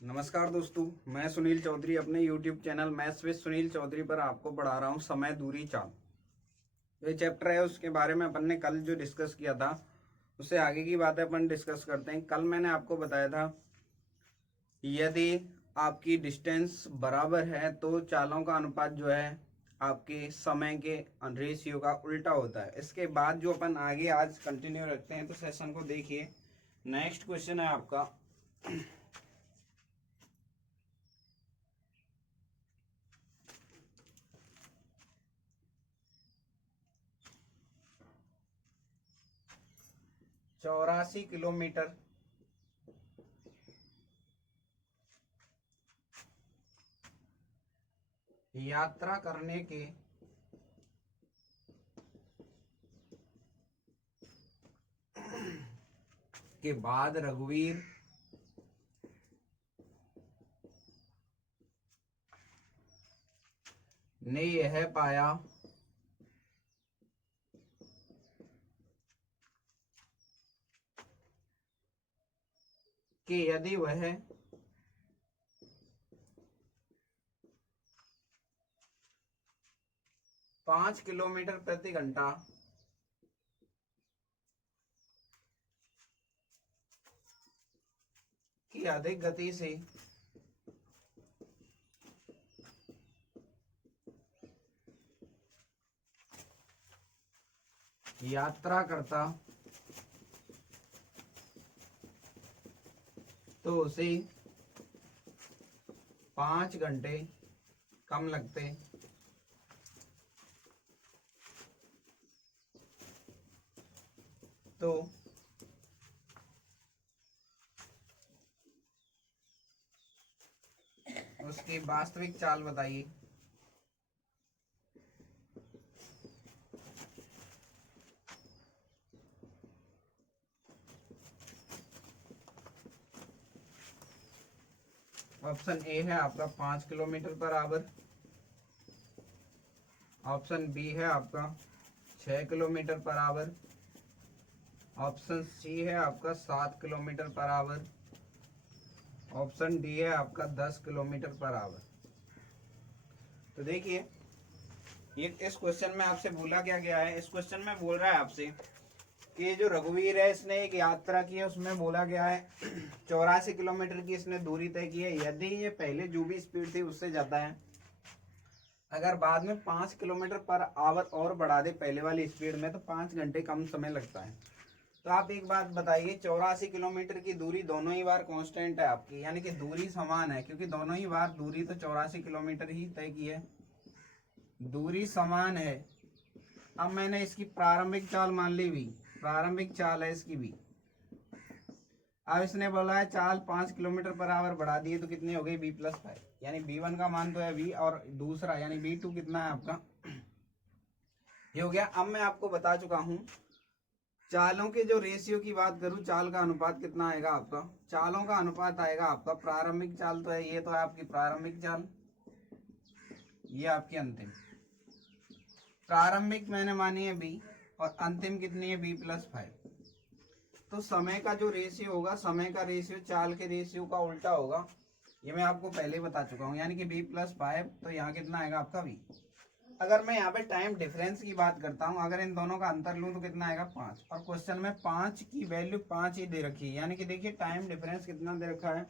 नमस्कार दोस्तों, मैं सुनील चौधरी अपने YouTube channel maths with Sunil Chaudhary पर आपको पढ़ा रहा हूँ समय दूरी चाल। ये चैप्टर है, उसके बारे में अपन ने कल जो डिस्कस किया था उससे आगे की बातें अपन डिस्कस करते हैं। कल मैंने आपको बताया था यदि आपकी डिस्टेंस बराबर है तो चालों का अनुपात जो है आपके समय के रेशियो का उल्टा होता है। इसके बाद जो अपन आगे आज कंटिन्यू रखते हैं तो सेशन को देखिए। नेक्स्ट क्वेश्चन है आपका 84 किलोमीटर यात्रा करने के बाद रघुवीर ने यह पाया कि यदि वह 5 किलोमीटर प्रति घंटा की अधिक गति से यात्रा करता तो उसे 5 घंटे कम लगते। तो उसकी वास्तविक चाल बताइए। ऑप्शन ए है आपका 5 kilometre per hour, option B है आपका 6 kilometre per hour, option C है आपका 7 kilometre per hour, option D है आपका 10 किलोमीटर पर आवर। तो देखिए, ये इस क्वेश्चन में आपसे बोला क्या गया है। इस क्वेश्चन में बोल रहा है आपसे कि ये जो रघुवीर है इसने एक यात्रा की है, उसमें बोला गया है 84 किलोमीटर की इसने दूरी तय की है। यदि ये पहले जो भी स्पीड थी उससे ज्यादा है, अगर बाद में 5 किलोमीटर पर आवर और बढ़ा दे पहले वाली स्पीड में, तो 5 घंटे कम समय लगता है। तो आप एक बात बताइए, 84 किलोमीटर की दूरी दोनों ही बार कांस्टेंट है आपकी, यानी कि दूरी समान है, क्योंकि दोनों ही बार दूरी तो 84 किलोमीटर ही तय की है, दूरी समान है। अब मैंने इसकी प्रारंभिक चाल मान ली भी, प्रारंभिक चाल है इसकी भी। अब इसने बोला है चाल 5 किलोमीटर पर आवर बढ़ा दिए तो कितनी हो गई b+5, यानी b1 का मान तो है v, और दूसरा यानी b2 कितना है आपका, ये हो गया। अब मैं आपको बता चुका हूं चालों के जो रेशियो की बात करूं, चाल का अनुपात कितना आएगा आपका, चालों का अनुपात आएगा आपका, प्रारंभिक चाल तो है, ये तो है आपकी प्रारंभिक चाल, ये आपकी अंतिम। प्रारंभिक मैंने मानी है b और अंतिम कितनी है b+5। तो समय का जो रेशियो होगा, समय का रेशियो चाल के रेशियो का उल्टा होगा, ये मैं आपको पहले ही बता चुका हूँ, यानी कि b+5। तो यहाँ कितना आएगा आपका v। अगर मैं यहाँ पे टाइम डिफरेंस की बात करता हूँ, अगर इन दोनों का अंतर लूँ तो कितना आएगा 5, और क्वेश्चन में 5 की वैल्यू 5 ही दे रखी है, यानी कि देखिए टाइम डिफरेंस कितना दे रखा है,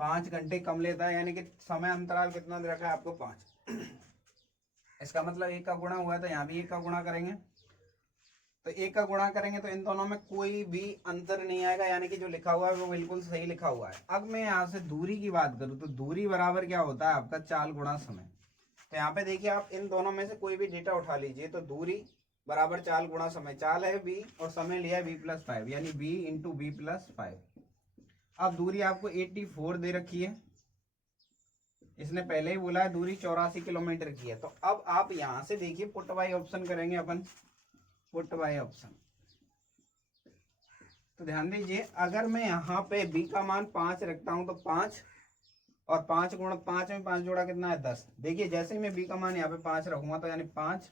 5 घंटे कम लेता है, यानी कि समय अंतराल कितना दे रखा है आपको 5। इसका मतलब 1 का गुणा हुआ है, तो यहाँ भी 1 का गुणा करेंगे, तो 1 का गुणा करेंगे तो इन दोनों में कोई भी अंतर नहीं आएगा, यानी कि जो लिखा हुआ है वो बिल्कुल सही लिखा हुआ है। अब मैं यहाँ से दूरी की बात करूँ तो दूरी बराबर क्या होता है आपका, चाल गुणा समय। तो यहाँ पे देखिए, आप इन दोनों में से कोई भी डेटा उठा लीजिए, तो दूरी बराबर चाल गुणा समय। चाल है b और समय लिया है b+5, यानी b इंटू b+5। अब दूरी आपको 84 दे रखी है, इसने पहले ही बोला है दूरी 84 किलोमीटर की है। तो अब आप यहाँ से देखिए, पुट बाई ऑप्शन करेंगे अपन, पुट बाई ऑप्शन। तो ध्यान दीजिए, अगर मैं यहाँ पे b का मान 5 रखता हूँ तो 5 और 5 गुणा 5 में 5 जोड़ा कितना है 10। देखिए जैसे ही मैं b का मान यहाँ पे 5 रखूंगा तो यानी 5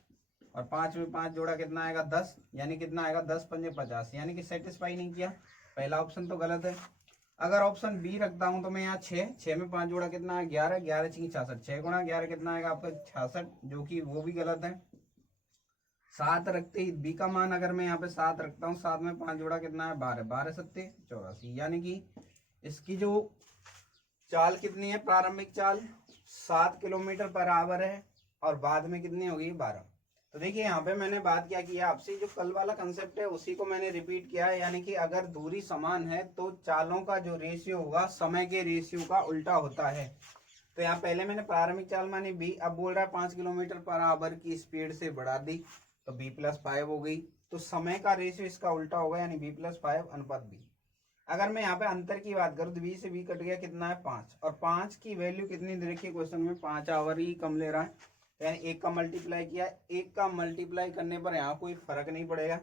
और 5 में 5 जोड़ा कितना आएगा 10, यानी कितना आएगा 10×5 = 50, यानी कि सेटिस्फाई नहीं किया, पहला ऑप्शन तो गलत है। अगर ऑप्शन बी रखता हूं तो मैं यहाँ 6 में 5 जोड़ा कितना है 11, 11 6 66, 6 गुणा 11 कितना आएगा आपका 66, जो कि वो भी गलत है। 7 रखते ही बी का मान अगर मैं यहाँ पे 7 रखता हूँ, 7 में 5 जोड़ा कितना है 12, 12 सत्ते 84, यानी कि इसकी जो चाल कितनी है, प्रारंभिक चाल 7 किलोमीटर पर आवर है और बाद में कितनी होगी 12। तो देखिए यहाँ पे मैंने बात क्या किया आपसे, जो कल वाला कंसेप्ट है उसी को मैंने रिपीट किया है, यानी कि अगर दूरी समान है तो चालों का जो रेशियो होगा समय के रेशियो का उल्टा होता है। तो यहाँ पहले मैंने प्रारंभिक चाल मानी बी, अब बोल रहा है 5 किलोमीटर पर आवर की स्पीड से बढ़ा दी तो b+5 हो गई, तो समय का रेशियो इसका उल्टा होगा, यानी b+5 अनुपात b। अगर मैं यहाँ पे अंतर की बात करूँ तो बी से बी कट गया, कितना है 5, और 5 की वैल्यू कितनी दे रखी है क्वेश्चन में, 5 आवर ही कम ले रहा है, यानी 1 का मल्टीप्लाई किया, 1 का मल्टीप्लाई करने पर यहाँ कोई फर्क नहीं पड़ेगा,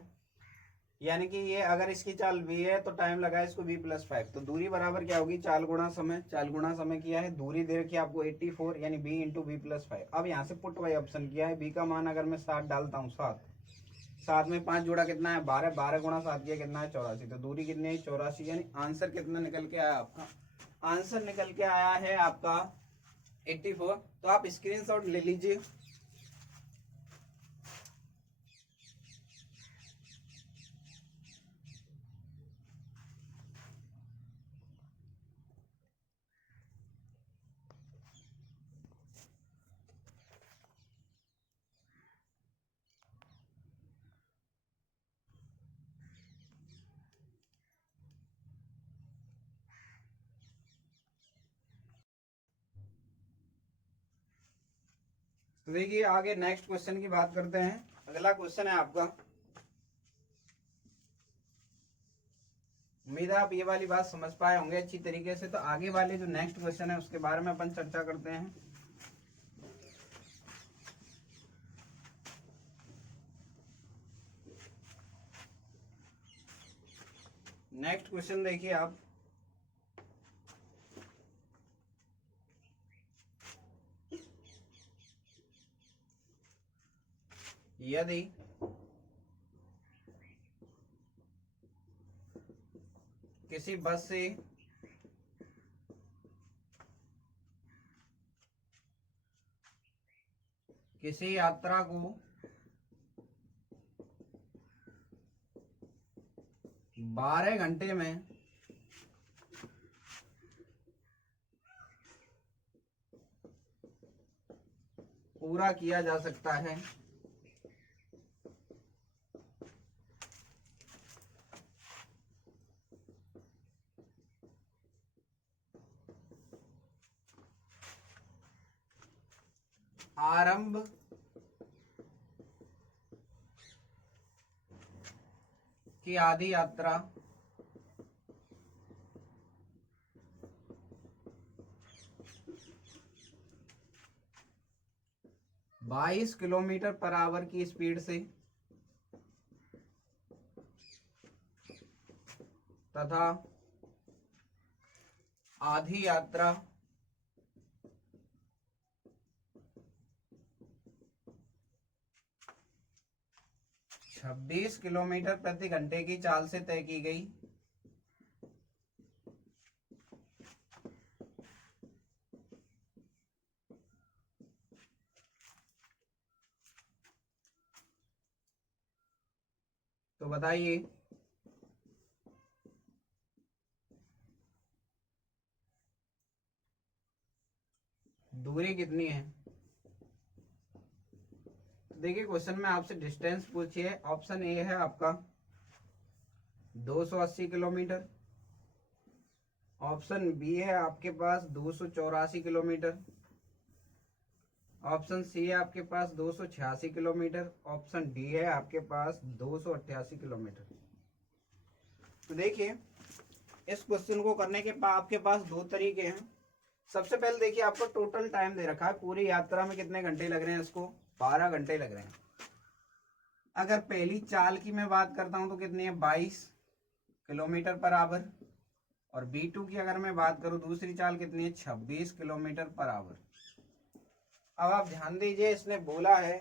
यानी कि ये अगर इसकी चाल v है तो टाइम लगा है इसको b+5, तो दूरी बराबर क्या होगी, चाल गुणा समय, चाल गुणा समय किया है, दूरी दे रखी है आपको 84, यानी b इंटू b+5। अब यहाँ से पुट वाई ऑप्शन किया है, b का मान अगर मैं 7 डालता हूँ, 7 में 5 जोड़ा कितना है 12, 12 गुणा 7 किया कितना है 84, तो दूरी कितनी है 84, यानी आंसर कितना निकल के आया आपका, आंसर निकल के आया है आपका 84। तो आप स्क्रीनशॉट ले लीजिए। तो देखिए आगे नेक्स्ट क्वेश्चन की बात करते हैं। अगला क्वेश्चन है आपका, उम्मीद है आप ये वाली बात समझ पाए होंगे अच्छी तरीके से। तो आगे वाले जो नेक्स्ट क्वेश्चन है उसके बारे में अपन चर्चा करते हैं। नेक्स्ट क्वेश्चन देखिए आप, यदि किसी बस से किसी यात्रा को 12 घंटे में पूरा किया जा सकता है, आरंभ की आधी यात्रा 22 किलोमीटर पर आवर की स्पीड से तथा आधी यात्रा 26 किलोमीटर प्रति घंटे की चाल से तय की गई, तो बताइए दूरी कितनी है। देखिए क्वेश्चन में आपसे डिस्टेंस पूछिए। ऑप्शन ए है आपका 280 किलोमीटर, ऑप्शन बी है आपके पास 284 किलोमीटर, ऑप्शन सी है आपके पास 286 किलोमीटर, ऑप्शन डी है आपके पास 288 किलोमीटर। तो देखिए इस क्वेश्चन को करने के आपके पास दो तरीके हैं। सबसे पहले देखिए आपको टोटल टाइम दे रखा है, पूरी यात्रा में कितने घंटे लग रहे हैं, इसको 12 घंटे लग रहे हैं। अगर पहली चाल की मैं बात करता हूं तो कितनी है 22 किलोमीटर पर आवर, और B2 की अगर मैं बात करूं दूसरी चाल कितनी है 26 किलोमीटर पर आवर। अब आप ध्यान दीजिए, इसने बोला है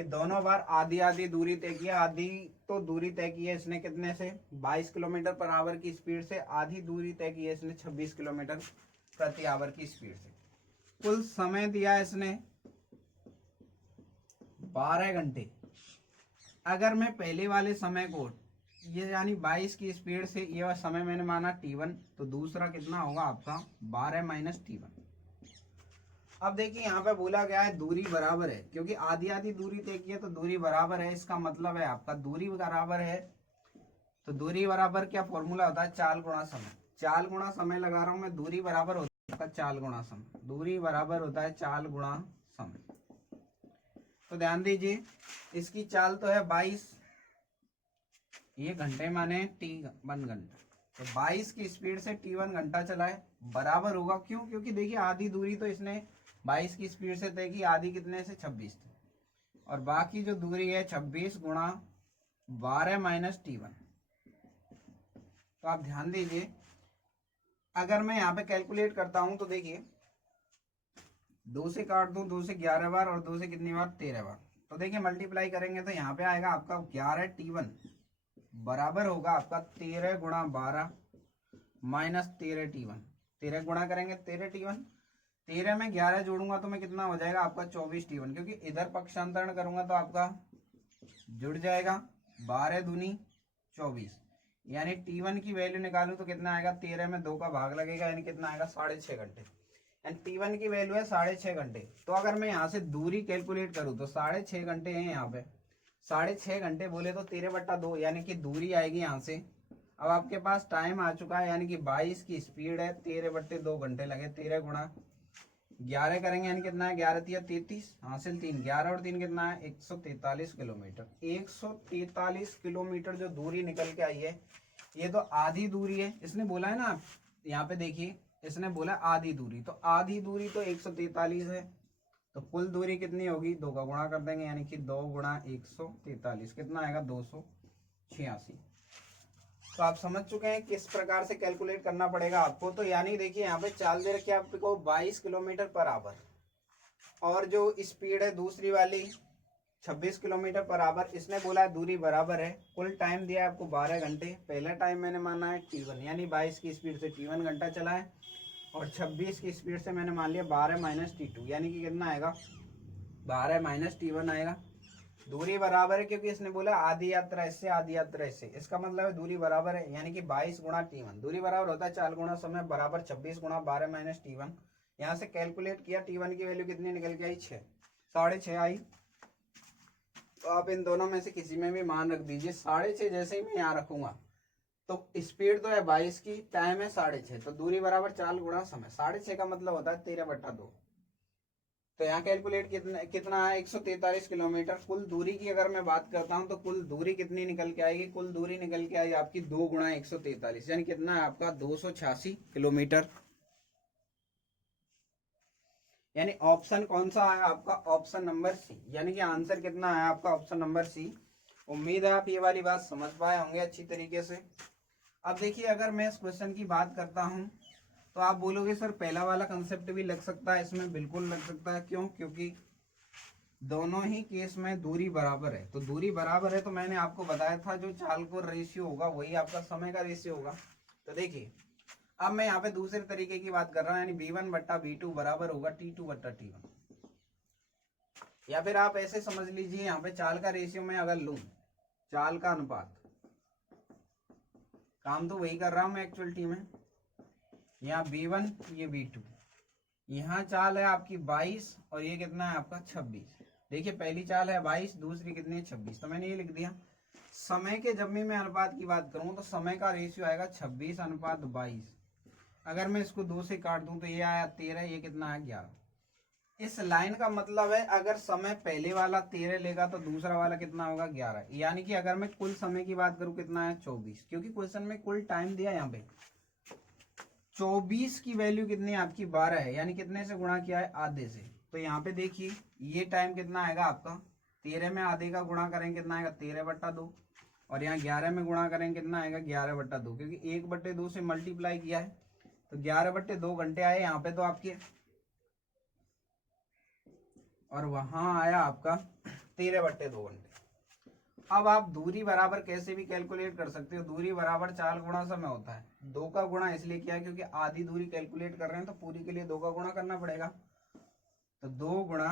कि दोनों बार आधी आधी दूरी तय की है। आधी तो दूरी तय की है इसने कितने से, 22 किलोमीटर पर आवर की स्पीड से। आधी दूरी तय की है इसने 26 किलोमीटर प्रति आवर की स्पीड से। कुल समय दिया है इसने 12 घंटे। अगर मैं पहले वाले समय को ये यानी 22 की स्पीड से ये समय मैंने माना t1, तो दूसरा कितना होगा आपका 12 माइनस t1। अब देखिए यहाँ पे बोला गया है दूरी बराबर है, क्योंकि आधी आधी दूरी तय की है तो दूरी बराबर है। इसका मतलब है आपका दूरी बराबर है, तो दूरी बराबर क्या फॉर्मूला होता है, चाल गुणा समय। चाल गुणा समय लगा रहा हूं मैं, दूरी बराबर होता है चाल गुणा समय। दूरी बराबर होता है चाल गुणा समय। तो ध्यान दीजिए इसकी चाल तो है 22, ये घंटे माने t1 घंटा, तो 22 की स्पीड से t1 घंटा चला है, बराबर होगा। क्यों? क्योंकि देखिए आधी दूरी तो इसने 22 की स्पीड से तय की, आधी कितने से 26 थे, और बाकी जो दूरी है 26 गुणा 12 माइनस t1। तो आप ध्यान दीजिए अगर मैं यहाँ पे कैलकुलेट करता हूं तो देखिए 2 से काट दूं, 2 से 11 बार और 2 से कितनी बार 13 बार, तो देखिए मल्टीप्लाई करेंगे तो यहाँ पे आएगा आपका 11 t1 बराबर होगा आपका 13 गुणा 12 माइनस 13 t1। 13 गुणा करेंगे 13 t1, 13 में 11 जोड़ूंगा तो मैं कितना हो जाएगा आपका 24 t1, क्योंकि इधर पक्षांतरण करूंगा तो आपका जुड़ जाएगा 12 दूनी 24, यानी t1 की वैल्यू निकालूं तो कितना आएगा, 13 में 2 का भाग लगेगा यानी कितना आएगा 6.5 घंटे। एंड t1 की वैल्यू है 6.5 घंटे। तो अगर मैं यहाँ से दूरी कैलकुलेट करूँ तो 6.5 घंटे हैं यहाँ पे, 6.5 घंटे बोले तो 13/2 यानी कि दूरी आएगी यहाँ से। अब आपके पास टाइम आ चुका है, यानी कि 22 की स्पीड है, 13/2 घंटे लगे। 13 गुणा 11 करेंगे यानी कितना है, 11 तिया 33, हासिल 3, 11 और 3 कितना है 143 किलोमीटर। 143 किलोमीटर जो दूरी निकल के आई है, ये तो आधी दूरी है। इसने बोला है ना, यहाँ पे देखिए इसने बोला आधी दूरी, तो आधी दूरी तो 143 है, तो कुल दूरी कितनी होगी, 2 का गुणा कर देंगे यानी कि 2 गुणा 143 कितना आएगा 286। तो आप समझ चुके हैं किस प्रकार से कैलकुलेट करना पड़ेगा आपको। तो यानी देखिए यहाँ पे चाल दे रखी है आपको 22 किलोमीटर पर आवर, और जो स्पीड है दूसरी वाली 26 किलोमीटर पर आवर। इसने बोला है दूरी बराबर है, कुल टाइम दिया है आपको 12 घंटे। पहला टाइम मैंने माना है t1, यानी 22 की स्पीड से t1 घंटा चला है, और 26 की स्पीड से मैंने मान लिया 12 माइनस t2, यानी कि कितना आएगा 12 माइनस t1 आएगा। दूरी बराबर है क्योंकि इसने बोला आधी यात्रा इससे आधी यात्रा इससे, इसका मतलब है दूरी बराबर है, यानी कि 22 गुणा t1। दूरी बराबर होता है चाल गुणा समय बराबर 26 गुणा 12 माइनस t1। यहाँ से कैलकुलेट किया, t1 की वैल्यू कितनी निकल के आई 6, 6.5 आई। तो आप इन दोनों में से किसी में भी मान रख दीजिए। 6.5 जैसे ही मैं यहाँ रखूंगा तो स्पीड तो है 22 की, टाइम है 6.5, तो दूरी बराबर चाल गुणा समय। 6.5 का मतलब होता है 13/2। तो यहाँ कैलकुलेट कितना है 143 किलोमीटर। कुल दूरी की अगर मैं बात करता हूँ तो कुल दूरी कितनी निकल के आएगी, कुल दूरी निकल के आई आपकी 2 गुणा 143, यानी कितना है आपका 286 किलोमीटर। यानी ऑप्शन कौन सा है आपका, ऑप्शन नंबर सी, यानी कि आंसर कितना है आपका ऑप्शन नंबर सी। उम्मीद है आप ये वाली बात समझ पाए होंगे अच्छी तरीके से। अब देखिए अगर मैं इस क्वेश्चन की बात करता हूं तो आप बोलोगे सर पहला वाला कंसेप्ट भी लग सकता है इसमें, बिल्कुल लग सकता है। क्यों? क्योंकि दोनों ही केस में दूरी बराबर है। तो दूरी बराबर है तो मैंने आपको बताया था जो चाल को रेशियो होगा वही आपका समय का रेशियो होगा। तो देखिए अब मैं यहाँ पे दूसरे तरीके की बात कर रहा हूँ, यानी v1/v2 बराबर होगा t2/t1। या फिर आप ऐसे समझ लीजिए यहाँ पे चाल का रेशियो मैं अगर लूं, चाल का अनुपात, काम तो वही कर रहा हूं मैं एक्चुअलिटी में। यहाँ v1 ये v2, यहाँ चाल है आपकी 22 और ये कितना है आपका 26। देखिए पहली चाल है 22, दूसरी कितनी है 26, तो मैंने ये लिख दिया। समय के जब भी मैं अनुपात की बात करूं तो समय का रेशियो आएगा 26/22। अगर मैं इसको 2 से काट दूं तो ये आया 13, ये कितना है 11। इस लाइन का मतलब है अगर समय पहले वाला 13 लेगा तो दूसरा वाला कितना होगा 11, यानी कि अगर मैं कुल समय की बात करूं कितना है 24, क्योंकि क्वेश्चन में कुल टाइम दिया यहाँ पे 24 की वैल्यू कितनी है आपकी 12 है, यानी कितने से गुणा किया है आधे से। तो यहाँ पे देखिए ये टाइम कितना आएगा आपका 13 में आधे का गुणा करेंगे कितना आएगा 13/2, और यहाँ 11 में गुणा करेंगे कितना आएगा 11/2, क्योंकि 1/2 से मल्टीप्लाई किया है तो 11/2 घंटे आए यहाँ पे तो आपके, और वहां आया आपका 13/2 घंटे। अब आप दूरी बराबर कैसे भी कैलकुलेट कर सकते हो। दूरी बराबर 4 गुणा समय होता है। 2 का गुणा इसलिए किया है क्योंकि आधी दूरी कैलकुलेट कर रहे हैं तो पूरी के लिए 2 का गुणा करना पड़ेगा। तो 2 गुणा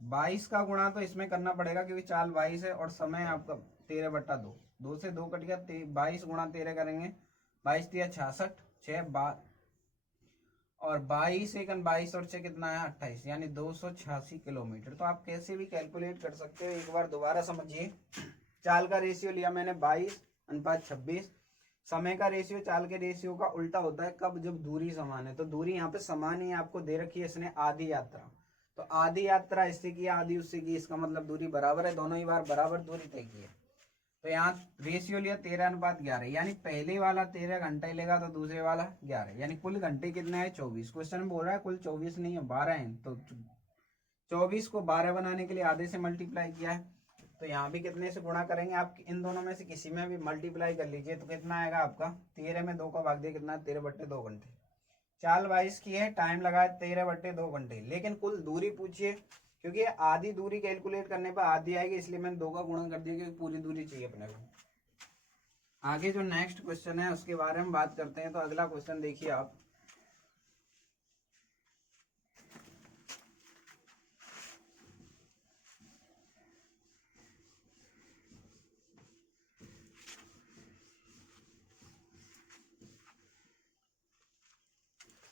22 का गुणा तो इसमें करना पड़ेगा क्योंकि 4 22 है और समय आपका 13/2। 2 से 2 कट गया, 22 गुणा 13 करेंगे, 22 दिया 66, 6 और 22 एकन 22 और 6 कितना है 28, यानी 286 किलोमीटर। तो आप कैसे भी कैलकुलेट कर सकते हो। एक बार दोबारा समझिए। चाल का रेशियो लिया मैंने 22:26। समय का रेशियो चाल के रेशियो का उल्टा होता है कब, जब दूरी समान है। तो दूरी यहाँ पे समान ही आपको दे रखी है इसने, आधी यात्रा। तो आधी यात्रा इससे की, आधी उससे की, इसका मतलब दूरी बराबर है, दोनों ही बार बराबर दूरी तय की है। तो यहाँ रेशियो लिया 13:11, यानी पहले वाला 13 घंटे लेगा तो दूसरे वाला 11, यानी कुल घंटे कितना है 24। क्वेश्चन में बोल रहा है कुल 24 नहीं है 12 है, तो 24 को 12 बनाने के लिए आधे से मल्टीप्लाई किया है। तो यहाँ भी कितने से गुणा करेंगे, आप इन दोनों में से किसी में भी मल्टीप्लाई कर लीजिए तो कितना आएगा आपका 13 में 2 का भाग दिया कितना 13/2 घंटे। चाल 22 की है, टाइम लगा है 13/2 घंटे, लेकिन कुल दूरी पूछिए क्योंकि आधी दूरी कैलकुलेट करने पर आधी आएगी, इसलिए मैंने 2 का गुणा कर दिया क्योंकि पूरी दूरी चाहिए अपने को। आगे जो नेक्स्ट क्वेश्चन है उसके बारे में बात करते हैं। तो अगला क्वेश्चन देखिए आप।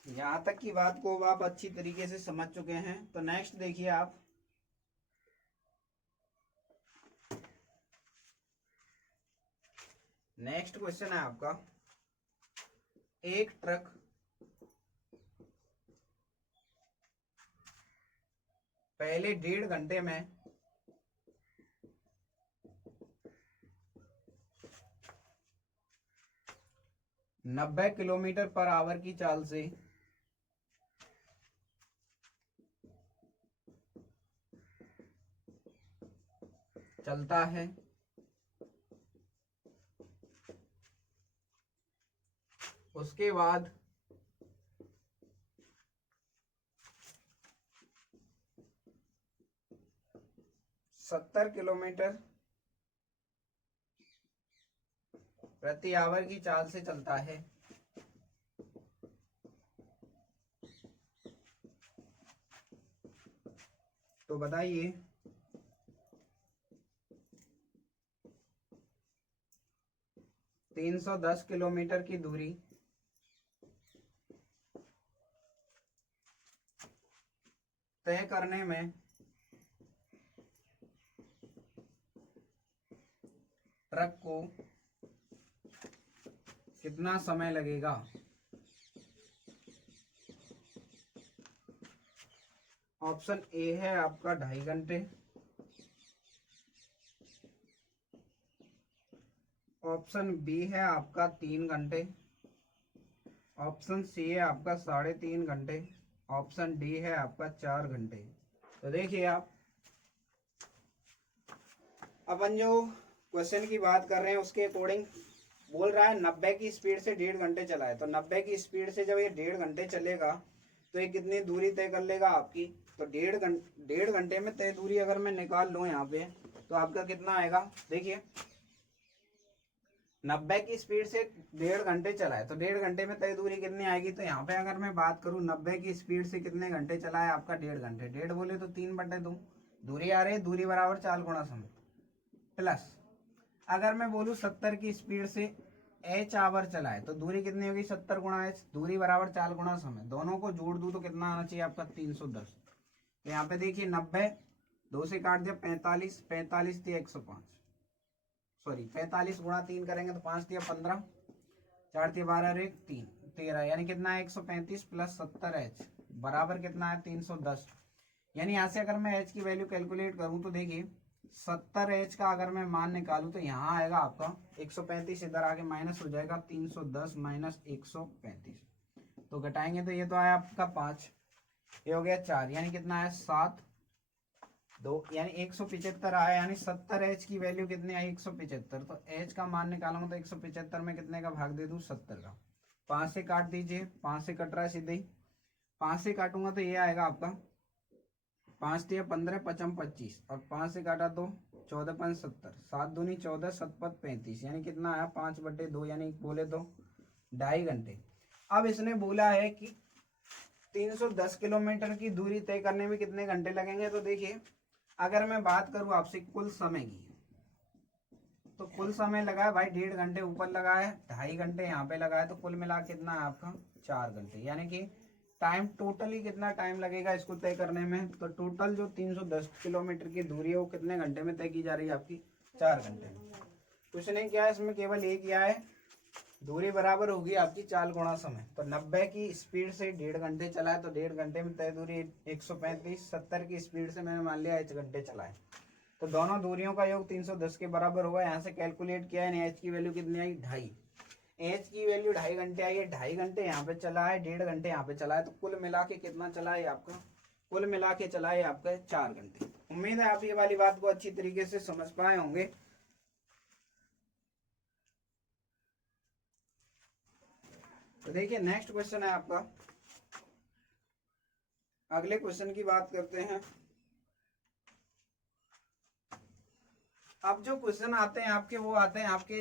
यहां तक की बात को आप अच्छी तरीके से समझ चुके हैं। तो नेक्स्ट देखिए आप। नेक्स्ट क्वेश्चन है आपका, एक ट्रक पहले 1.5 घंटे में 90 किलोमीटर पर आवर की चाल से चलता है। उसके बाद 70 किलोमीटर प्रति आवर की चाल से चलता है। तो बताइए 310 किलोमीटर की दूरी तय करने में ट्रक को कितना समय लगेगा। ऑप्शन ए है आपका 2.5 घंटे, ऑप्शन बी है आपका 3 घंटे, ऑप्शन सी है आपका 3.5 घंटे, ऑप्शन डी है आपका 4 घंटे। तो देखिए आप, अपन जो क्वेश्चन की बात कर रहे हैं उसके अकॉर्डिंग बोल रहा है 90 की स्पीड से 1.5 घंटे चला है। तो 90 की स्पीड से जब ये 1.5 घंटे चलेगा तो ये कितनी दूरी तय कर लेगा आपकी। तो 1.5 घंटे में तय दूरी अगर मैं निकाल लूँ यहाँ पे तो आपका कितना आएगा। देखिए 90 की स्पीड से 1.5 घंटे चला है तो 1.5 घंटे में तय दूरी कितनी आएगी। तो यहाँ पे अगर मैं बात करूँ 90 की स्पीड से कितने घंटे चला है आपका 1.5 घंटे, 1.5 बोले तो 3/2 दूरी आ रही है। दूरी बराबर 4 गुणा समय प्लस अगर मैं बोलूँ 70 की स्पीड से एच आवर चला है तो दूरी कितनी होगी 70 गुणा एच, दूरी बराबर 4 गुणा समय। दोनों को जोड़ दूं तो कितना आना चाहिए आपका 310। तो यहाँ पे देखिए 90 2 से काट दिया 45, 45 दिया 105, सॉरी 45 गुणा 3 करेंगे तो 5 दिया 15, 4 दिया 12 1 3 13, यानी कितना है 135 प्लस 70 एच बराबर कितना है 310। यानी यहाँ से अगर मैं एच की वैल्यू कैलकुलेट करूँ तो देखिए 70 एच का अगर मैं मान निकालूं तो यहाँ आएगा आपका 135, इधर आके माइनस हो जाएगा 310 माइनस 135, तो घटाएंगे तो ये तो आया आपका 5, ये हो गया 4, यानी कितना है 7 2, यानी 175 आया। यानी 70 एच की वैल्यू कितनी आई 175। तो एच का मान निकालूंगा तो 175 में कितने का भाग दे दूं 70 का। 5 से काट दीजिए, 5 से कट रहा है सीधे ही, 5 से काटूंगा तो ये आएगा आपका 5 तिया 15, 5 25 और 5 से काटा तो 14 5 70, 7 दूनी 14, 7 5 35, यानी कितना आया 5/2, यानी बोले तो 2.5 घंटे। अब इसने बोला है कि 310 किलोमीटर की दूरी तय करने में कितने घंटे लगेंगे। तो देखिए अगर मैं बात करूं आपसे कुल समय की, तो कुल समय लगा है भाई 1.5 घंटे ऊपर लगा है, 2.5 घंटे यहाँ पे लगा है, तो कुल मिला कितना है आपका 4 घंटे। यानी कि टाइम टोटली कितना टाइम लगेगा इसको तय करने में। तो टोटल जो 310 किलोमीटर की दूरी है वो कितने घंटे में तय की जा रही है आपकी 4 घंटे में। कुछ नहीं किया है इसमें, केवल एक किया है, दूरी बराबर होगी आपकी 4 गुणा समय। तो 90 की स्पीड से 1.5 घंटे चला है तो 1.5 घंटे में तय दूरी 135, 70 की स्पीड से मैंने मान लिया 1 घंटे चला है, तो दोनों दूरियों का योग 310 के बराबर होगा। यहाँ से कैलकुलेट किया है, एच की वैल्यू कितनी आई 2.5, एच की वैल्यू 2.5 घंटे आई है, 2.5 घंटे यहाँ पे चला है, 1.5 घंटे यहाँ पे चला है, तो कुल मिला के कितना चला है आपका, कुल मिला के चला है आपका 4 घंटे। उम्मीद है आप ये वाली बात को अच्छी तरीके से समझ पाए होंगे। तो देखिए नेक्स्ट क्वेश्चन है आपका, अगले क्वेश्चन की बात करते हैं। अब जो क्वेश्चन आते हैं आपके वो आते हैं आपके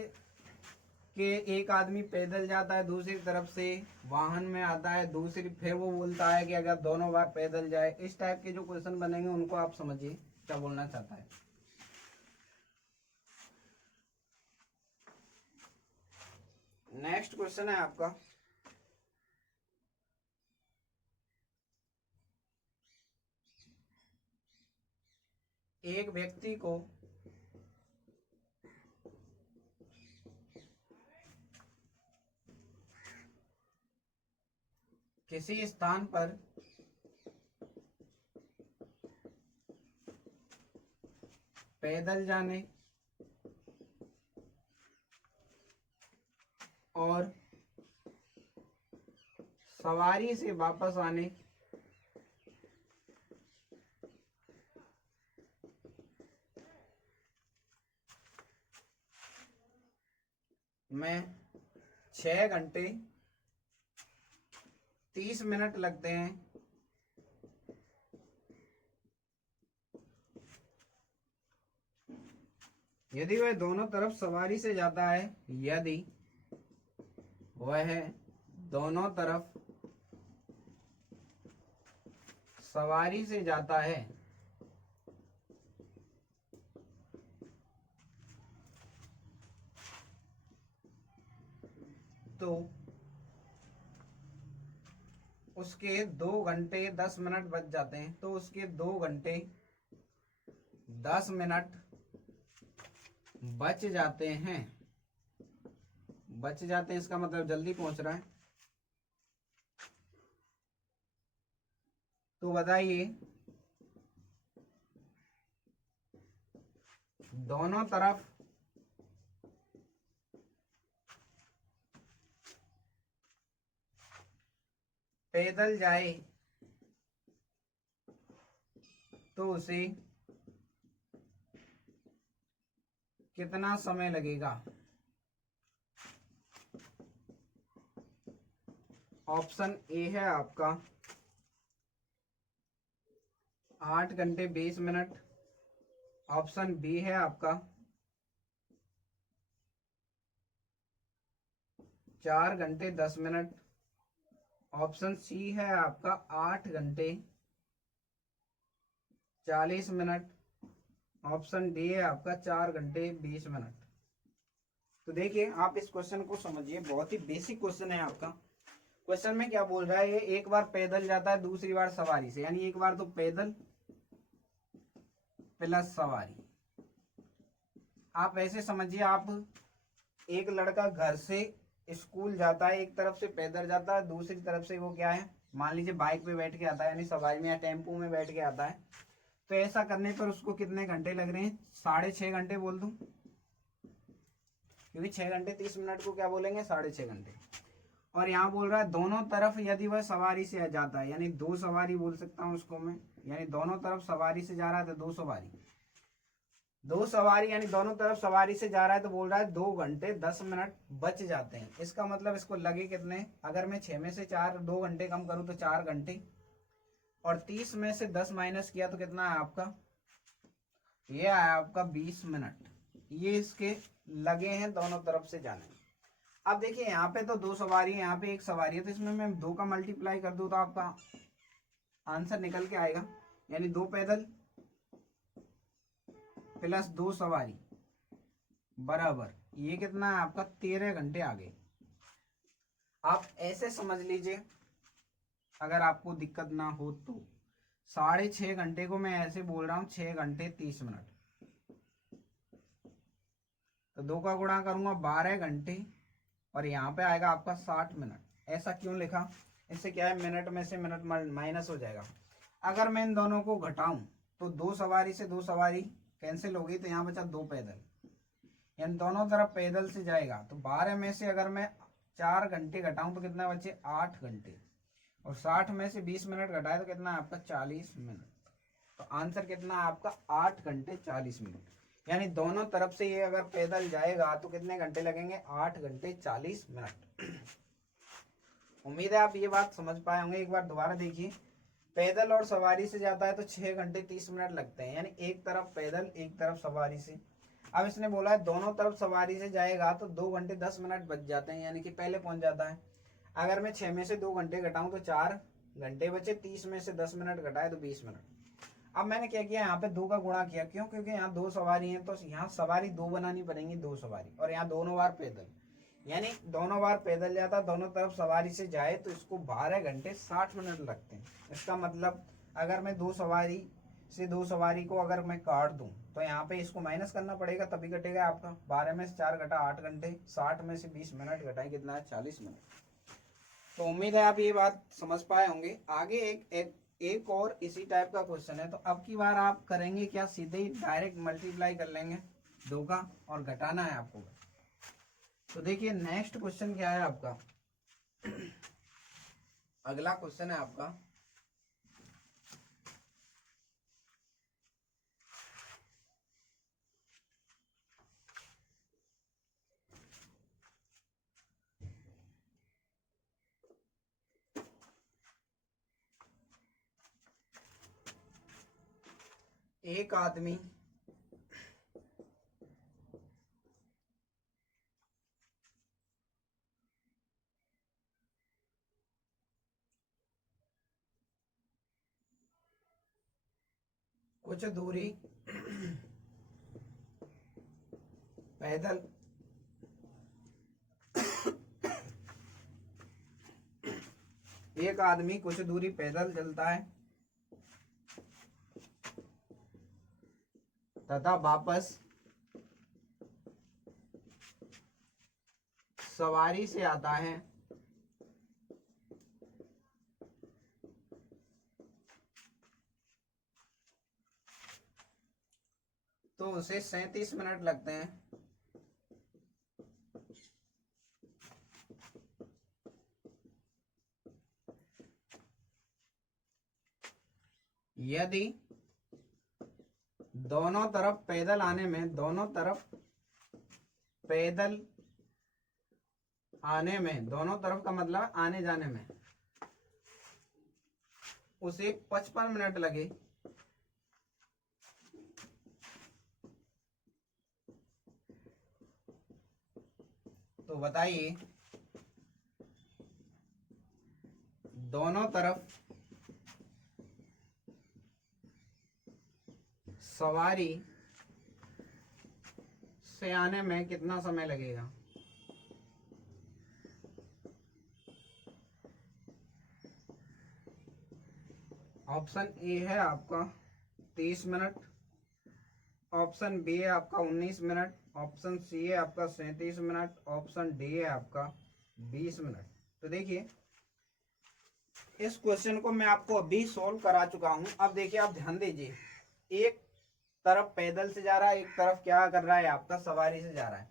कि एक आदमी पैदल जाता है, दूसरी तरफ से वाहन में आता है, दूसरी फिर वो बोलता है कि अगर दोनों बार पैदल जाए। इस टाइप के जो क्वेश्चन बनेंगे उनको आप समझिए क्या बोलना चाहता है। नेक्स्ट क्वेश्चन है आपका, एक व्यक्ति को किसी स्थान पर पैदल जाने और सवारी से वापस आने में 6 घंटे 30 मिनट लगते हैं, यदि वह दोनों तरफ सवारी से जाता है, यदि वह दोनों तरफ सवारी से जाता है तो उसके 2 घंटे 10 मिनट बच जाते हैं। तो उसके 2 घंटे 10 मिनट बच जाते हैं, बच जाते हैं इसका मतलब जल्दी पहुंच रहा है। तो बताइए दोनों तरफ पैदल जाए तो उसे कितना समय लगेगा। ऑप्शन ए है आपका 8 घंटे 20 मिनट, ऑप्शन बी है आपका 4 घंटे 10 मिनट, ऑप्शन सी है आपका 8 घंटे 40 मिनट, ऑप्शन डी है आपका 4 घंटे 20 मिनट। तो देखिए आप इस क्वेश्चन को समझिए, बहुत ही बेसिक क्वेश्चन है आपका। क्वेश्चन में क्या बोल रहा है, ये एक बार पैदल जाता है, दूसरी बार सवारी से, यानी एक बार तो पैदल प्लस सवारी। आप ऐसे समझिए, आप एक लड़का घर से स्कूल जाता है, एक तरफ से पैदल जाता है, दूसरी तरफ से वो क्या है मान लीजिए बाइक पे बैठ के आता है, यानी सवारी में या टेम्पो में बैठ के आता है। तो ऐसा करने पर उसको कितने घंटे लग रहे हैं, 6.5 घंटे बोल दूं, क्योंकि 6 घंटे 30 मिनट को क्या बोलेंगे 6.5 घंटे। और यहाँ बोल रहा है दोनों तरफ यदि वह सवारी से जाता है, यानी 2 सवारी बोल सकता हूँ उसको मैं, यानी दोनों तरफ सवारी से जा रहा है तो 2 सवारी, 2 सवारी यानी दोनों तरफ सवारी से जा रहा है, तो बोल रहा है 2 घंटे 10 मिनट बच जाते हैं। इसका मतलब इसको लगे कितने, अगर मैं 6 में से 4 2 घंटे कम करूं तो 4 घंटे, और 30 में से 10 माइनस किया तो कितना है आपका, ये आया आपका 20 मिनट। ये इसके लगे हैं दोनों तरफ से जाने। अब देखिए यहाँ पे तो 2 सवारी है, यहाँ पे 1 सवारी है, तो इसमें मैं 2 का मल्टीप्लाई कर दूं तो आपका आंसर निकल के आएगा, यानी 2 पैदल प्लस 2 सवारी बराबर ये कितना है आपका 13 घंटे आगे। आप ऐसे समझ लीजिए, अगर आपको दिक्कत ना हो तो 6.5 घंटे को मैं ऐसे बोल रहा हूँ 6 घंटे 30 मिनट, तो 2 का गुणा करूंगा 12 घंटे और यहाँ पे आएगा आपका 60 मिनट। ऐसा क्यों लिखा, इससे क्या है मिनट में से मिनट माइनस हो जाएगा। अगर मैं इन दोनों को घटाऊं तो 2 सवारी से 2 सवारी कैंसिल होगी, तो यहाँ बचा 2 पैदल, यानी दोनों तरफ पैदल से जाएगा। तो 12 में से अगर मैं 4 घंटे घटाऊं तो कितना बचे 8 घंटे, और 60 में से 20 मिनट घटाए तो कितना है आपका 40 मिनट। तो आंसर कितना है आपका 8 घंटे 40 मिनट, यानी दोनों तरफ से ये अगर पैदल जाएगा तो कितने घंटे लगेंगे 8 घंटे 40 मिनट। उम्मीद है आप ये बात समझ पाए होंगे। एक बार दोबारा देखिए, पैदल और सवारी से जाता है तो 6 घंटे 30 मिनट लगते हैं, यानी एक तरफ पैदल एक तरफ सवारी से। अब इसने बोला है दोनों तरफ सवारी से जाएगा तो 2 घंटे 10 मिनट बच जाते हैं, यानी कि पहले पहुंच जाता है। अगर मैं 6 में से 2 घंटे घटाऊं तो 4 घंटे बचे, 30 में से 10 मिनट घटाए तो 20 मिनट। अब मैंने क्या किया, यहाँ पे 2 का गुणा किया, क्यों, क्योंकि यहाँ 2 सवारी हैं, तो यहाँ सवारी 2 बनानी पड़ेंगी, 2 सवारी, और यहाँ दोनों बार पैदल, यानी दोनों बार पैदल जाता, दोनों तरफ सवारी से जाए तो इसको 12 घंटे 60 मिनट लगते हैं। इसका मतलब अगर मैं 2 सवारी से 2 सवारी को अगर मैं काट दूं तो यहाँ पे इसको माइनस करना पड़ेगा, तभी कटेगा आपका। 12 में से 4 घटा 8 घंटे, 60 में से 20 मिनट घटाए कितना है 40 मिनट। तो उम्मीद है आप ये बात समझ पाए होंगे। आगे एक और इसी टाइप का क्वेश्चन है, तो अब की बार आप करेंगे क्या, सीधे ही डायरेक्ट मल्टीप्लाई कर लेंगे 2 का और घटाना है आपको। तो देखिए नेक्स्ट क्वेश्चन क्या है आपका, अगला क्वेश्चन है आपका एक आदमी कुछ दूरी पैदल एक आदमी कुछ दूरी पैदल चलता है तथा वापस सवारी से आता है, तो उसे 37 मिनट लगते हैं। यदि दोनों तरफ पैदल आने में, दोनों तरफ पैदल आने में, दोनों तरफ का मतलब आने जाने में उसे 55 मिनट लगे, तो बताइए दोनों तरफ सवारी से आने में कितना समय लगेगा। ऑप्शन ए है आपका 30 मिनट, ऑप्शन बी है आपका 19 मिनट, ऑप्शन सी है आपका 37 मिनट, ऑप्शन डी है आपका 20 मिनट। तो देखिए इस क्वेश्चन को मैं आपको अभी सोल्व करा चुका हूं। अब देखिए आप ध्यान दीजिए, एक तरफ पैदल से जा रहा है, एक तरफ क्या कर रहा है आपका सवारी से जा रहा है।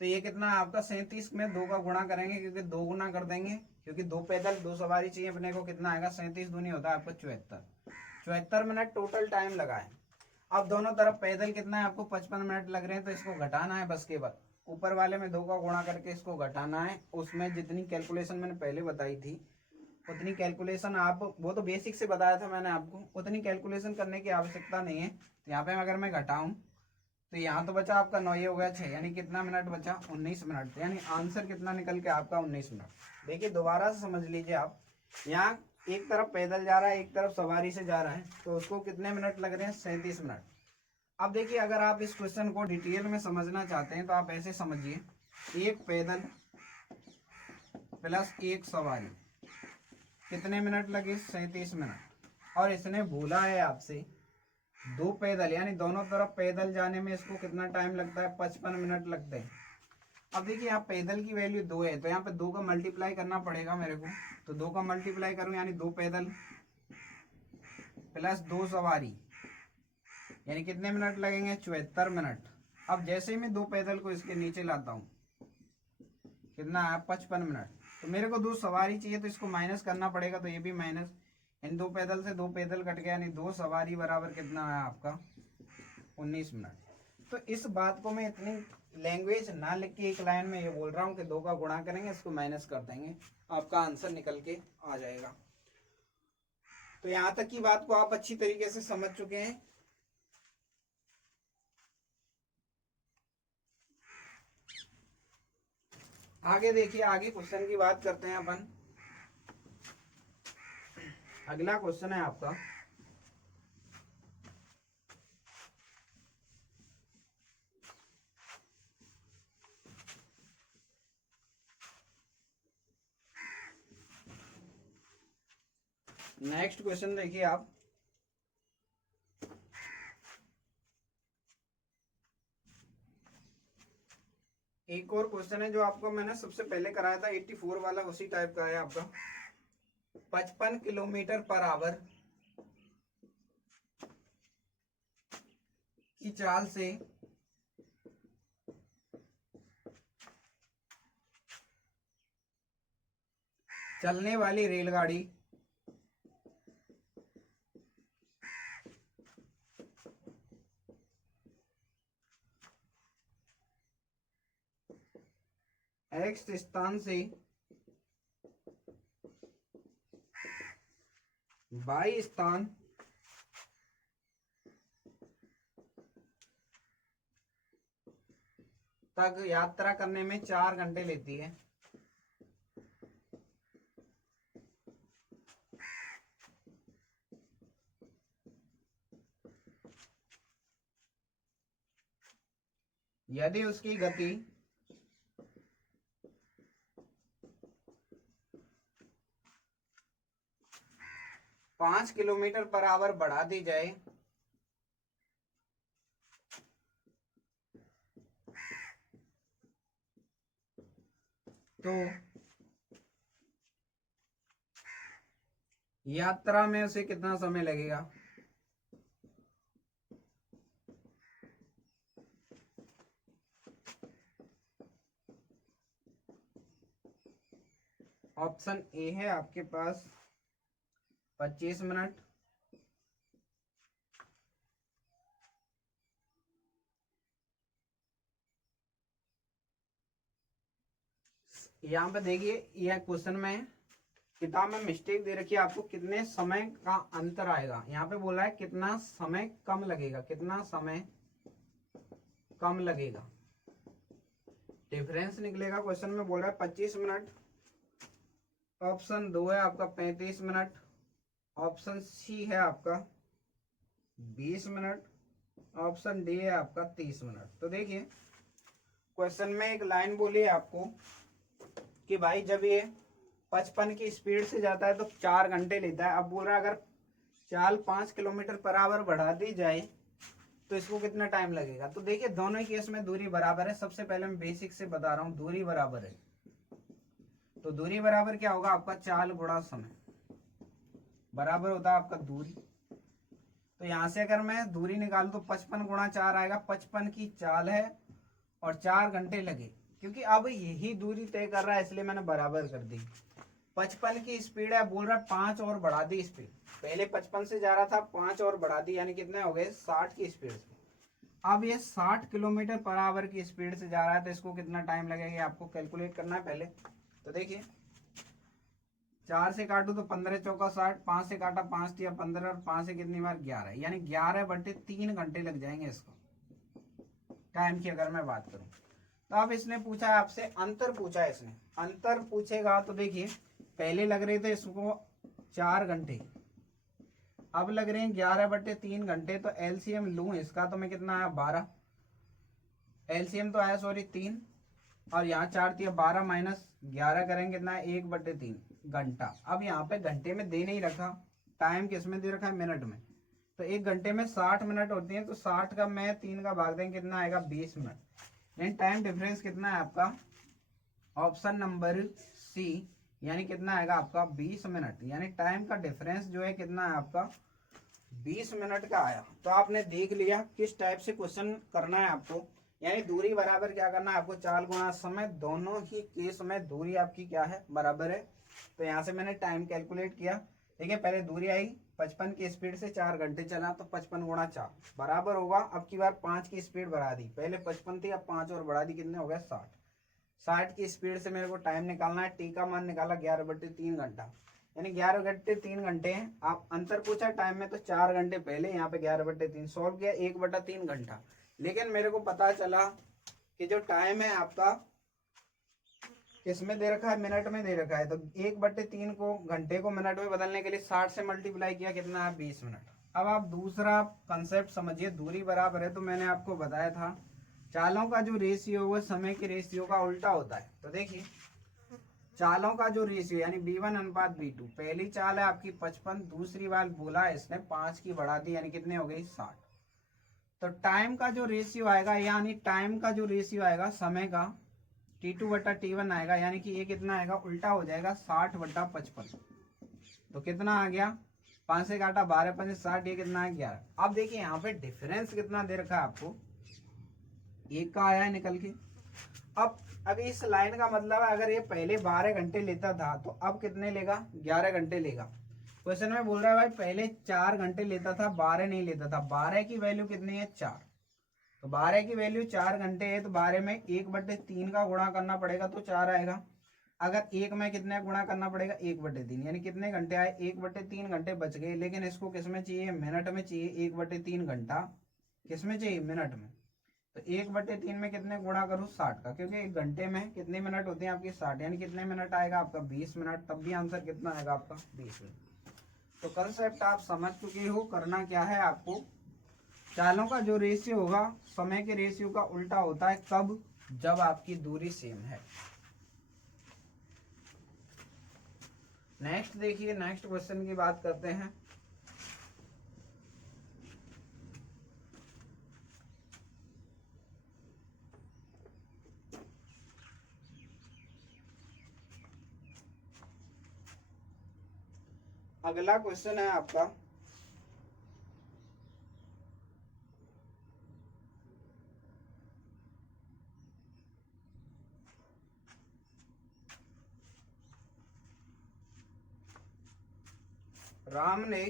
तो ये कितना है आपका 37 में 2 का गुणा करेंगे, क्योंकि 2 गुना कर देंगे, क्योंकि 2 पैदल 2 सवारी चाहिए अपने को। कितना आएगा 37 दूनी होता है आपका 74 मिनट टोटल टाइम लगा है। अब दोनों तरफ पैदल कितना है आपको 55 मिनट लग रहे हैं, तो इसको घटाना है बस केवल। ऊपर वाले में 2 का गुणा करके इसको घटाना है, उसमें जितनी कैलकुलेशन मैंने पहले बताई थी उतनी कैलकुलेशन आप, वो तो बेसिक से बताया था मैंने आपको, उतनी कैलकुलेशन करने की आवश्यकता नहीं है। तो यहाँ पे अगर मैं घटाऊं तो यहाँ तो बचा आपका 9, ये हो गया 6, यानी कितना मिनट बचा, 19 मिनट। यानी आंसर कितना निकल के आपका 19 मिनट। देखिए दोबारा से समझ लीजिए आप, यहाँ एक तरफ पैदल जा रहा है, एक तरफ सवारी से जा रहा है, तो उसको कितने मिनट लग रहे हैं, 37 मिनट। अब देखिए अगर आप इस क्वेश्चन को डिटेल में समझना चाहते हैं तो आप ऐसे समझिए, एक पैदल प्लस एक सवारी, कितने मिनट लगे, 37 मिनट। और इसने भूला है आपसे 2 पैदल, यानी दोनों तरफ पैदल जाने में इसको कितना टाइम लगता है, 55 मिनट लगते हैं। अब देखिए यहाँ पैदल की वैल्यू 2 है, तो यहाँ पे 2 का मल्टीप्लाई करना पड़ेगा मेरे को। तो 2 का मल्टीप्लाई करूँ, यानी 2 पैदल प्लस 2 सवारी, यानी कितने मिनट लगेंगे, 74 मिनट। अब जैसे ही मैं 2 पैदल को इसके नीचे लाता हूँ, कितना है, 55 मिनट। तो मेरे को 2 सवारी चाहिए, तो इसको माइनस करना पड़ेगा, तो ये भी माइनस, इन 2 पैदल से 2 पैदल कट गया, यानी 2 सवारी बराबर कितना है आपका, 19 मिनट। तो इस बात को मैं इतनी लैंग्वेज ना लिख के एक लाइन में ये बोल रहा हूँ कि 2 का गुणा करेंगे, इसको माइनस कर देंगे, आपका आंसर निकल के आ जाएगा। तो यहाँ तक की बात को आप अच्छी तरीके से समझ चुके हैं। आगे देखिए, आगे क्वेश्चन की बात करते हैं अपन। अगला क्वेश्चन है आपका, नेक्स्ट क्वेश्चन देखिए आप, एक और क्वेश्चन है जो आपको मैंने सबसे पहले कराया था 84 वाला, उसी टाइप का है आपका। 55 किलोमीटर पर आवर की चाल से चलने वाली रेलगाड़ी एक्स स्थान से वाई स्थान तक यात्रा करने में 4 घंटे लेती है। यदि उसकी गति 5 किलोमीटर पर आवर बढ़ा दी जाए तो यात्रा में उसे कितना समय लगेगा। ऑप्शन ए है आपके पास 25 मिनट, यहाँ पे देखिए यह क्वेश्चन में किताब में मिस्टेक दे रखी है आपको, कितने समय का अंतर आएगा। यहाँ पे बोला है कितना समय कम लगेगा, कितना समय कम लगेगा, डिफरेंस निकलेगा। क्वेश्चन में बोल रहा है 25 मिनट, ऑप्शन 2 है आपका 35 मिनट, ऑप्शन सी है आपका 20 मिनट, ऑप्शन डी है आपका 30 मिनट। तो देखिए क्वेश्चन में एक लाइन बोली है आपको कि भाई जब ये 55 की स्पीड से जाता है तो 4 घंटे लेता है। अब बोल रहा है अगर चाल 5 किलोमीटर पर आवर बढ़ा दी जाए तो इसको कितना टाइम लगेगा। तो देखिए दोनों ही केस में दूरी बराबर है। सबसे पहले मैं बेसिक से बता रहा हूँ, दूरी बराबर है, तो दूरी बराबर क्या होगा आपका, चाल गुणा समय बराबर होता है आपका दूरी। तो यहां से अगर मैं दूरी निकालू तो 55 गुणा 4 आएगा, 55 की चाल है और 4 घंटे लगे, क्योंकि अब यही दूरी तय कर रहा है इसलिए मैंने बराबर कर दी। 55 की स्पीड है, बोल रहा है 5 और बढ़ा दी स्पीड, पहले 55 से जा रहा था 5 और बढ़ा दी, यानी कितने हो गए 60 की स्पीड से। अब ये 60 किलोमीटर पर आवर की स्पीड से जा रहा है तो इसको कितना टाइम लगेगा आपको कैलकुलेट करना है पहले। तो देखिए 4 से काटू तो 15 चौका 60, 5 से काटा 5 दिया 15 और 5 से कितनी बार 11, यानी 11/3 घंटे लग जाएंगे इसको टाइम की अगर मैं बात करूं। तो अब इसने पूछा है आपसे अंतर, पूछा है इसने अंतर पूछेगा तो देखिए पहले लग रहे थे इसको 4 घंटे, अब लग रहे हैं 11/3 घंटे। तो एलसीएम लूं इसका तो मैं कितना आया 12, एलसीएम तो आया सॉरी 3, और यहाँ 4 दिया 12 माइनस 11 करेंगे कितना है 1/3 घंटा। अब यहाँ पे घंटे में दे नहीं रखा, टाइम किस में दे रखा है मिनट में, तो 1 घंटे में 60 मिनट होती है, तो 60 का मैं 3 का भाग देंगे कितना आएगा 20 मिनट। यानी टाइम डिफरेंस कितना है आपका ऑप्शन नंबर सी, यानी कितना आएगा आपका 20 मिनट। यानी टाइम का डिफरेंस जो है कितना है आपका 20 मिनट का आया। तो आपने देख लिया किस टाइप से क्वेश्चन करना है आपको, यानी दूरी बराबर क्या करना है आपको 4 गुना समय, दोनों ही केस में दूरी आपकी क्या है बराबर है। तो यहाँ से मैंने टाइम कैलकुलेट किया, देखिए पहले दूरी आई 55 की स्पीड से 4 घंटे चला, तो 55 गुणा 4 बराबर होगा, अब की बार 5 की स्पीड बढ़ा दी, पहले 55 थी अब 5 और बढ़ा दी, कितने हो गए 60। 60 की स्पीड से मेरे को टाइम निकालना है, टी का मान निकाला 11/3 घंटा, यानी 11/3 घंटे। आप अंतर पूछा टाइम में तो 4 घंटे पहले, यहाँ पे 11/3 सॉल्व किया 1/3 घंटा। लेकिन मेरे को पता चला कि जो टाइम है आपका किसमें दे रखा है मिनट में दे रखा है, तो 1/3 को घंटे को मिनट में बदलने के लिए 60 से मल्टीप्लाई किया कितना है 20 मिनट। अब आप दूसरा कंसेप्ट समझिए, दूरी बराबर है तो मैंने आपको बताया था चालों का जो रेशियो वो समय के रेशियो का उल्टा होता है। तो देखिए चालों का जो रेशियो यानी B1:B2, पहली चाल है आपकी 55, दूसरी बार बोला है इसने 5 की बढ़ा दी, यानी कितने हो गई 60। तो टाइम का जो रेशियो आएगा, यानी टाइम का जो रेशियो आएगा समय का T2/T1 आएगा, यानी कि ये कितना आएगा उल्टा हो जाएगा 60/55। तो कितना आ गया 5 से काटा 12 5 60, ये कितना है 11। अब देखिए यहाँ पे डिफरेंस कितना दे रखा है आपको, 1 का आया है निकल के। अब इस लाइन का मतलब है अगर ये पहले 12 घंटे लेता था तो अब कितने लेगा 11 घंटे लेगा। क्वेश्चन में बोल रहा है भाई पहले 4 घंटे लेता था 12 नहीं लेता था, 12 की वैल्यू कितनी है 4, तो 12 की वैल्यू 4 घंटे है, तो 12 में 1/3 का गुणा करना पड़ेगा तो 4 आएगा। अगर 1 में कितने गुणा करना पड़ेगा 1/3, यानी कितने घंटे आए 1/3 घंटे बच गए। लेकिन इसको किस में चाहिए मिनट में चाहिए, 1/3 घंटा किस में चाहिए मिनट में, तो 1/3 में कितने गुणा करूँ 60 का, क्योंकि 1 घंटे में कितने मिनट होते हैं आपके 60, यानी कितने मिनट आएगा आपका 20 मिनट, तब भी आंसर कितना आएगा आपका 20 मिनट। तो कंसेप्ट आप समझ चुके हो, करना क्या है आपको चालों का जो रेशियो होगा समय के रेशियो का उल्टा होता है, कब जब आपकी दूरी सेम है। नेक्स्ट देखिए, नेक्स्ट क्वेश्चन की बात करते हैं। अगला क्वेश्चन है आपका राम ने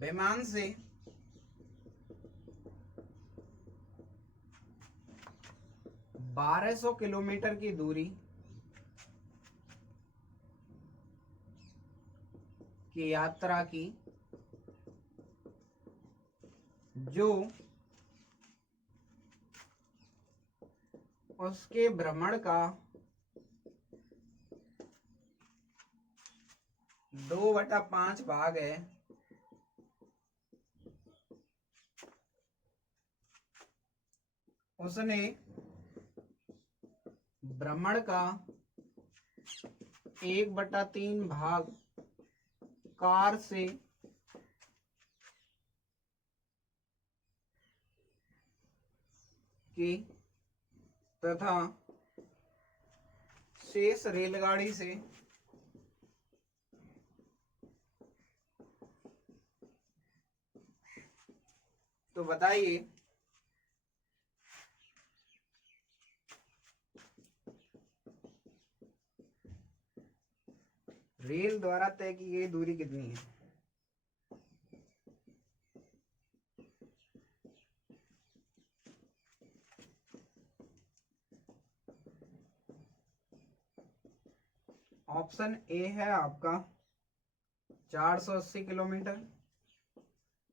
विमान से 1200 किलोमीटर की दूरी की यात्रा की, जो उसके भ्रमण का 2/5 भाग है, उसने भ्रमण का 1/3 भाग कार से की तथा शेष रेलगाड़ी से तो बताइए रेल द्वारा तय की गई दूरी कितनी है। ऑप्शन ए है आपका 480 किलोमीटर,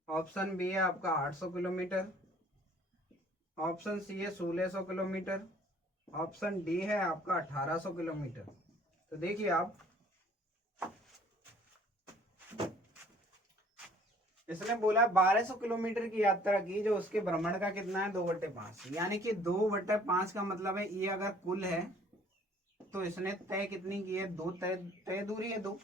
ऑप्शन बी है आपका 800 किलोमीटर, ऑप्शन सी है 1600 किलोमीटर, ऑप्शन डी है आपका 1800 किलोमीटर। तो देखिए आप, इसने बोला 1200 किलोमीटर की यात्रा की, जो उसके भ्रमण का कितना है 2/5, यानी कि 2/5 का मतलब है ये अगर कुल है तो इसने तय कितनी की है, दो तय तय दूरी है 2।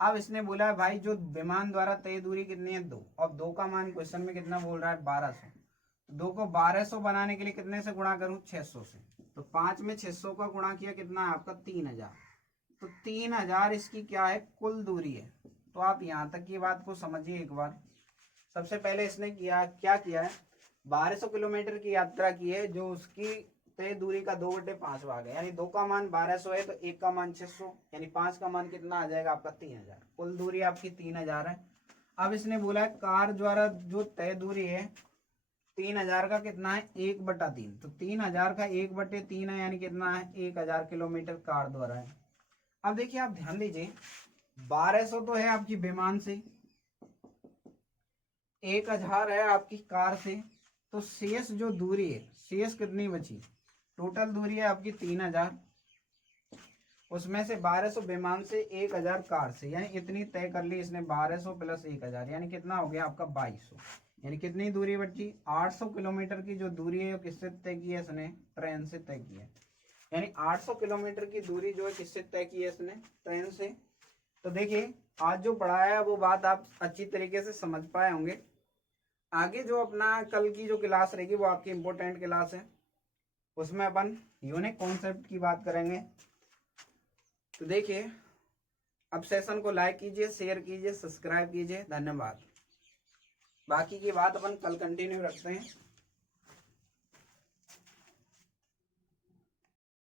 अब इसने बोला है भाई जो विमान द्वारा तय दूरी कितनी है 2, अब 2 का मान क्वेश्चन में कितना बोल रहा है 1200। 2 को 1200 बनाने के लिए कितने से गुणा करूं, 600 से। तो 5 में 600 का गुणा किया कितना है आपका 3000। तो 3000 इसकी क्या है, कुल दूरी है। तो आप यहाँ तक की बात को समझिए एक बार। सबसे पहले इसने क्या किया है, 1200 किलोमीटर की यात्रा की है, जो उसकी तय दूरी का 2/5 भाग है, यानी 2 का मान 1200 है तो 1 का मान 600, यानी 5 का मान कितना आ जाएगा आपका 3000। कुल दूरी आपकी 3000 है। अब इसने बोला है कार द्वारा जो तय दूरी है 3000 का कितना है 1/3, तो 3000 का 1/3 है, यानी कितना है 1000 किलोमीटर कार द्वारा है। अब देखिए आप ध्यान दीजिए, 1200 तो है आपकी विमान से, 1000 है आपकी कार से, तो शेष जो दूरी है, शेष कितनी बची, टोटल दूरी है आपकी 3000, उसमें से 1200 विमान से 1000 कार से, यानी इतनी तय कर ली इसने। 1200 प्लस 1000 यानी कितना हो गया आपका 2200, यानी कितनी दूरी बची 800 किलोमीटर की जो दूरी है वो किससे तय की है इसने, ट्रेन से तय की है। यानी 800 किलोमीटर की दूरी जो है किससे तय की है इसने, ट्रेन से। तो देखिए आज जो पढ़ाया है वो बात आप अच्छी तरीके से समझ पाए होंगे। आगे जो अपना कल की जो क्लास रहेगी वो आपकी इम्पोर्टेंट क्लास है, उसमें अपन यूनिक कॉन्सेप्ट की बात करेंगे। तो देखिए अब सेशन को लाइक कीजिए, शेयर कीजिए, सब्सक्राइब कीजिए। धन्यवाद। बाकी की बात अपन कल कंटिन्यू रखते हैं।